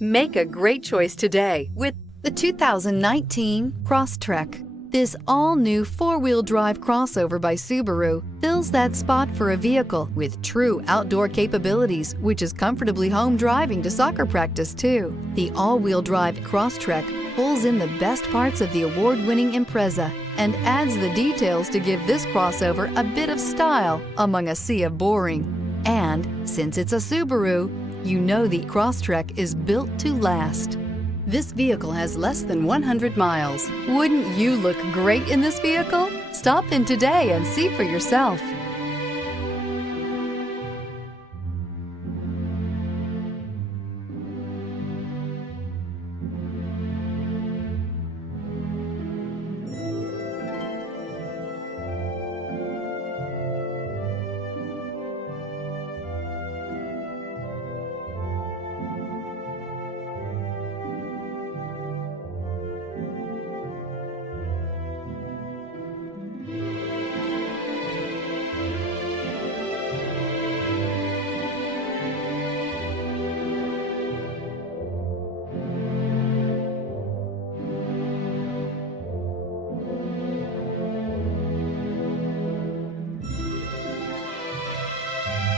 Make a great choice today with the 2019 Crosstrek. This all-new four-wheel drive crossover by Subaru fills that spot for a vehicle with true outdoor capabilities, which is comfortably home driving to soccer practice too. The all-wheel drive Crosstrek pulls in the best parts of the award-winning Impreza and adds the details to give this crossover a bit of style among a sea of boring. And since it's a Subaru, you know the Crosstrek is built to last. This vehicle has less than 100 miles. Wouldn't you look great in this vehicle? Stop in today and see for yourself.